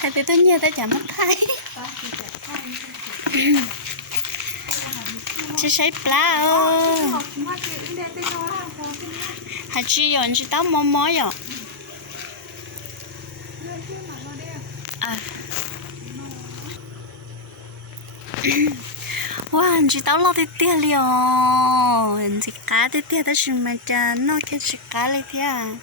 Thầy tôi tất nhiên ta chả mất thay. Chị thấy plá ơ. Hãy chị dọn chị tao mò mò rồi. À. Wow, chị tao lo thì tiếc liền. Chị cá thì tiếc ta chỉ mà cha nó cái chị cá lấy thế à.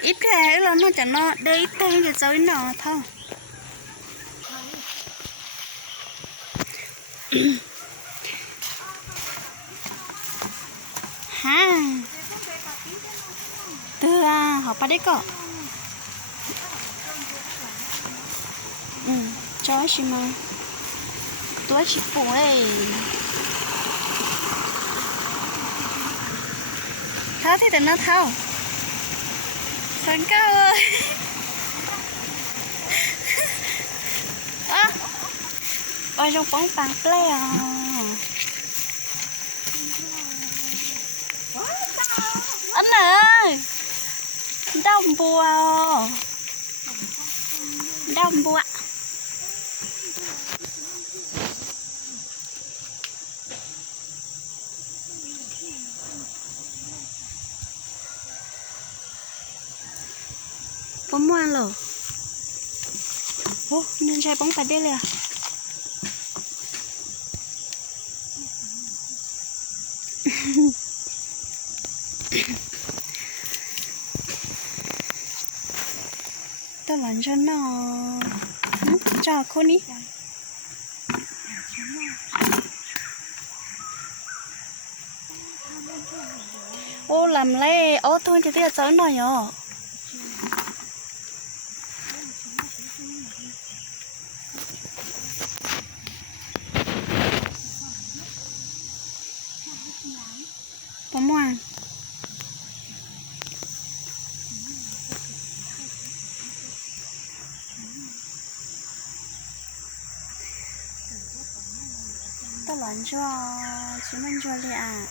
Ít thế là nó chẳng nó đây tên cho cháu nó thôi. Ha. Từ à, học ba đấy cọ. Cho chị mà. Tôi chỉ phụ ấy. Thao thì nó thao. Sáng cao ơi. À. Ôi trong bóng vàng play à. Anh ơi. Đông bùa. Đông bùa. Bóng mua ăn rồi. Ô, nên chơi bóng phải đi liền. Tao làm cho nó cho cô ní. Ô làm lấy ô thôi thì tiếc cháu nó nhở. Bóng mua ăn. Tao làm cho chúng mình cho đi à.